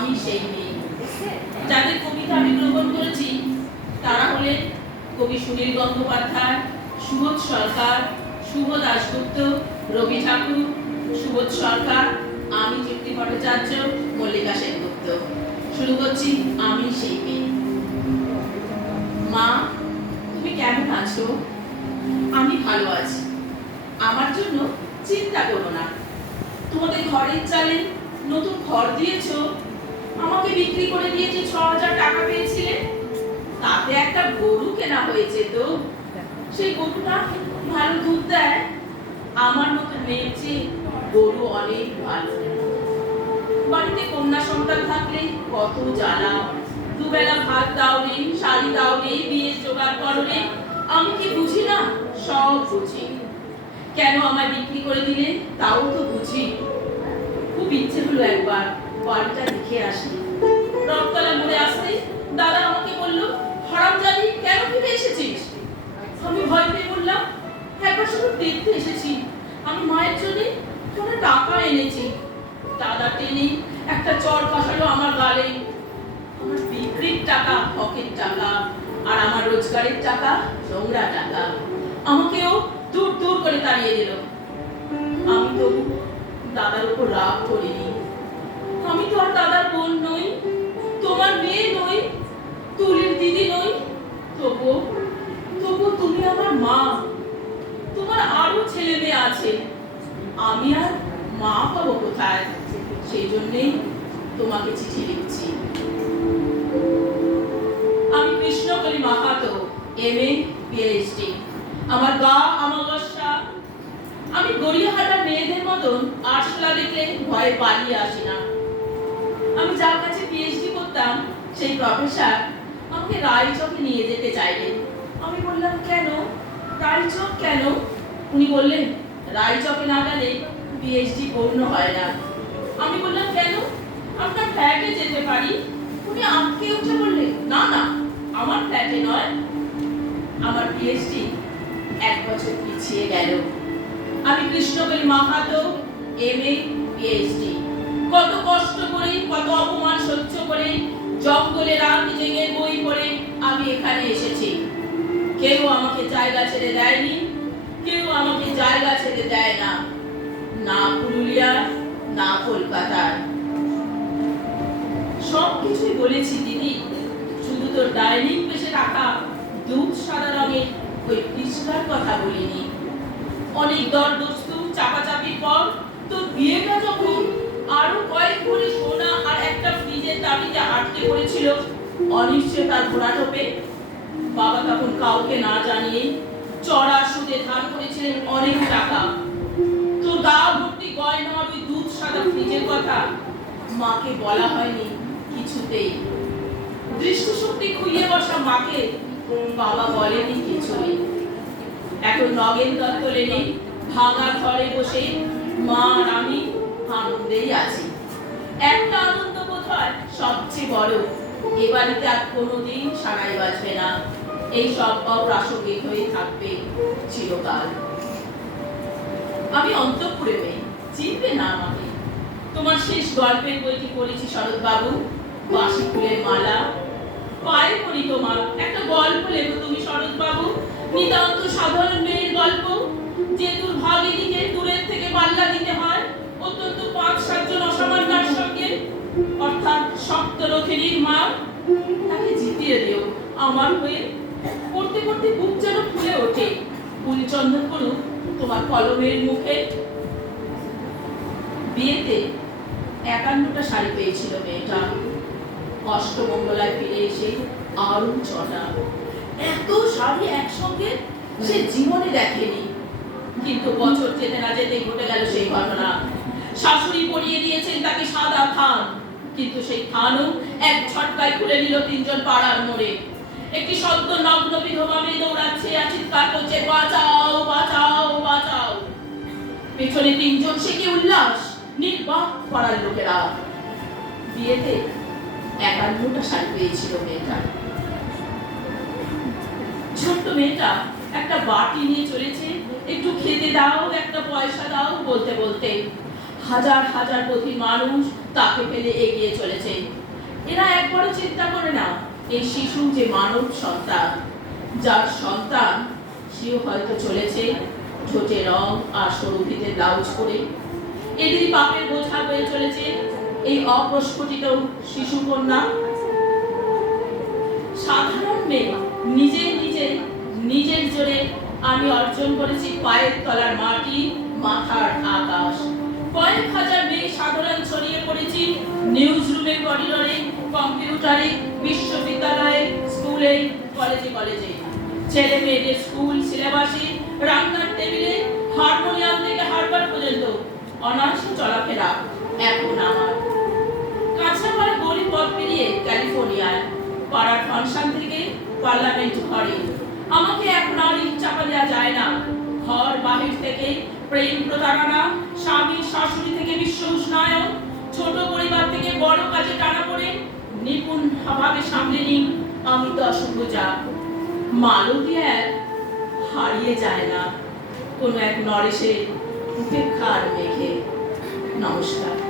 আমি সেই মেয়ে। যাদের কবিতা আমি গ্রহণ করেছি তারা হলেন কবি সুনীল গঙ্গোপাধ্যায়, সুবোধ সরকার, শুভ দাশগুপ্ত, রবি ঠাকুর, সুবোধ সরকার, আমি তৃপ্তি ভট্টাচার্য, মল্লিকা সেনগুপ্ত। শুরু করছি আমি সেই মেয়ে। মা, তুমি কেমন আছো? আমি ভালো আছি। আমার জন্য চিন্তা করো না। তোমাদের ঘরের চালে নতুন ঘর দিয়েছো, আমাকে বিক্রি করে দিয়ে যে ৬,০০০ টাকা পেয়েছিলে তাতে একটা গরু কেনা হয়েছে। তো সেই গরুটা ভালো দুধ দেয়। আমার মতো মেয়ের চেয়ে গরু অনেক ভালো। বাড়িতে কন্যা সন্তান থাকলে কত জ্বালা। দুবেলা ভাত দাও রে, শাড়ি দাও রে, বিয়ের জোগাড় করো রে। আমি কি বুঝি না? সব বুঝি। কেন আমায় বিক্রি করে দিলে তাও তো বুঝি। খুব ইচ্ছে হলো একবার বাড়িটা দেখে আসি। রথতলা মোড়ে আসতে দাদা আমাকে বলল, হারামজাদি কেন ফিরে এসেছিস? আমি ভয় পেয়ে বললাম, একবার শুধু দেখতে এসেছি। আমি মায়ের জন্য কোনো টাকা এনেছি। দাদা টেনে একটা চড় কষালো আমার গালে। আমার বিক্রির টাকা হকের টাকা, আর আমার রোজগারের টাকা নোংরা টাকা। আমাকেও দূর দূর করে তাড়িয়ে দিল। আমি তো দাদার উপর রাগ করিনি। আমি তো আর দাদার বোন নই, তোমার মেয়ে নই, তুলির দিদি নই। তবুও তুমি আমার মা। তোমার আরো ছেলে মেয়ে আছে, আমি আর মা পাবো কোথায়? সেই জন্যেই তোমাকে চিঠি লিখছি। আমি কৃষ্ণকলি মাহাতো, MA PhD। আমার গা আমাবস্যা। আমি গড়িয়াহাটার মেয়েদের মতন আরশোলা দেখলে ভয়ে পালিয়ে আসি না। আমি যার কাছে PhD করতাম সেই প্রফেসর আমাকে রায়চকে নিয়ে যেতে চাইলেন। আমি বললাম, কেন? রায়চক কেন? উনি বললেন, রায়চকে না গেলে PhD পূর্ণ হয় না। আমি বললাম, কেন? আপনার ফ্ল্যাটে যেতে পারি। উনি আঁতকে উঠে বললেন, না না, আমার ফ্ল্যাটে নয়। আমার PhD 1 বছর পিছিয়ে গেল। আমি কৃষ্ণকলি মাহাতো, MA PhD। কত কষ্ট করে, কত অপমান সহ্য করে, জঙ্গলে রাত জেগে বই পড়ে আমি এখানে এসেছি। কেউ আমাকে জায়গা ছেড়ে দেয়নি, কেউ আমাকে জায়গা ছেড়ে দেয় না, না পুরুলিয়া না কলকাতায়। সব কিছুই বলেছি দিদি, শুধু তোর ডাইনিং পেশে রাখা দুধ সাদা রঙের ওই পৃষ্ঠার কথা বলিনি। অনেক দরদস্তু চাপাচাপির পর তোর বিয়েটা যখন আরো কয়েক ভরি সোনা আর একটা ফ্রিজের দাবিতে আটকে পড়েছিল অনিশ্চয়তার ঘোড়াটোপে, বাবা তখন কাউকে না জানিয়ে চড়া সুদে ধার করেছিলেন অনেক টাকা। তোর গা ভর্তি গয়না আর ওই দুধ সাদা ফ্রিজের কথা মাকে বলা হয়নি কিছুতেই। দৃষ্টিশক্তি খুইয়ে বসা মাকে বাবা বলেনি কিছুই। এখন নগেন দত্ত লেনে ভাঙা ঘরে বসে মা আর আমি আনন্দেই আছি। একটা আনন্দ বোধ হয় সবচেয়ে বড়, এ বাড়িতে আর কোনোদিন সানাই বাজবে না। এই সব অপ্রাসঙ্গিক হয়ে থাকবে চিরকাল। আমি অন্তঃপুরে মেয়ে, চিনবে না আমাকে। তোমার শেষ গল্পের বইটি পড়েছি শরৎবাবু, বাসি ফুলের মালা। পায়ে পড়ি তোমার, একটা গল্প লেখো তুমি শরৎবাবু, নিতান্ত সাধারণ মেয়ের গল্প, যে দুর্ভাগিনীকে দূরের থেকে পাল্লা দিতে হয় অত্যন্ত 5-7 জন অসামান্যার সঙ্গে, অর্থাৎ সপ্তরথিনীর মা। তাকে জিতিয়ে দিও আমার হয়ে। পড়তে পড়তে বুক যেন ফুলে ওঠে। ফুলচন্দন করুক তোমার কলমের মুখে। বিয়েতে 51টা শাড়ি পেয়েছিল মেয়েটা। অষ্টমঙ্গলায় ফিরে এসে আরো 6টা। এত শাড়ি একসঙ্গে সে জীবনে দেখেনি। কিন্তু বছর যেতে না যেতে ঘটে গেল সেই ঘটনা। শাশুড়ি পরিয়ে দিয়েছেন তাকে সাদা থান, কিন্তু সেই থানও এক ঝটকায় খুলে নিল 3 জন পাড়ার মোড়ে। একটি সদ্য নগ্ন বিধবা মেয়ে দৌড়াচ্ছে আর চিৎকার করছে, বাঁচাও বাঁচাও বাঁচাও। পেছনে 3 জন, সে কি উল্লাস! নির্বাক পাড়ার লোকেরা। বিয়েতে 51টা শাড়ি পেয়েছিল মেয়েটা। ছোট্ট মেয়েটা একটা বাটি নিয়ে চলেছে, একটু খেতে দাও, একটা পয়সা দাও বলতে বলতে। হাজার হাজার পথিক মানুষ তাকে ফেলে এগিয়ে চলেছে। এরা একবারও চিন্তা করে না এই শিশু যে মানব সন্তান, যার সন্তান সেও হয়তো চলেছে ঠোঁটে রং আর সরুভিতে ব্লাউজ পরে। এদেরই পাপের বোঝা হয়ে চলেছে এই অপ্রস্ফুটিত শিশু কন্যা। সাধারণ মেয়ে নিজের জোরে আমি অর্জন করেছি পায়ের তলার মাটি, মাথার আকাশ। কয়েক হাজার মেয়ে সাধারণ ছড়িয়ে পড়েছি নিউজ রুমে, করিডোরে, কম্পিউটারে, বিশ্ববিদ্যালয়ে, স্কুলে, কলেজে। ছেলে মেয়েদের স্কুল সিলেবাসে, রান্নার টেবিলে, হারমোনিয়াম থেকে হারবার পর্যন্ত অনার্স চলাফেরা এখন আমার। কাঁচরাপাড়া গলি পথ পেরিয়ে ক্যালিফোর্নিয়ায়, পাড়ার ফাংশন থেকে পার্লামেন্ট ঘরে। আমাকে এখন আর চাপা দেওয়া যায় না। ঘর বাহির থেকে প্রেম প্রতারণা, স্বামী শাশুড়ি থেকে বিশ্ব উষ্ণায়ন, ছোট পরিবার থেকে বড় কাজে টানা পড়ে নিপুণ ভাবে সামলে নিই আমি দশভুজা। মালতী এক হারিয়ে যায় না কোনো এক নরেশের উপেক্ষার মেঘে। নমস্কার।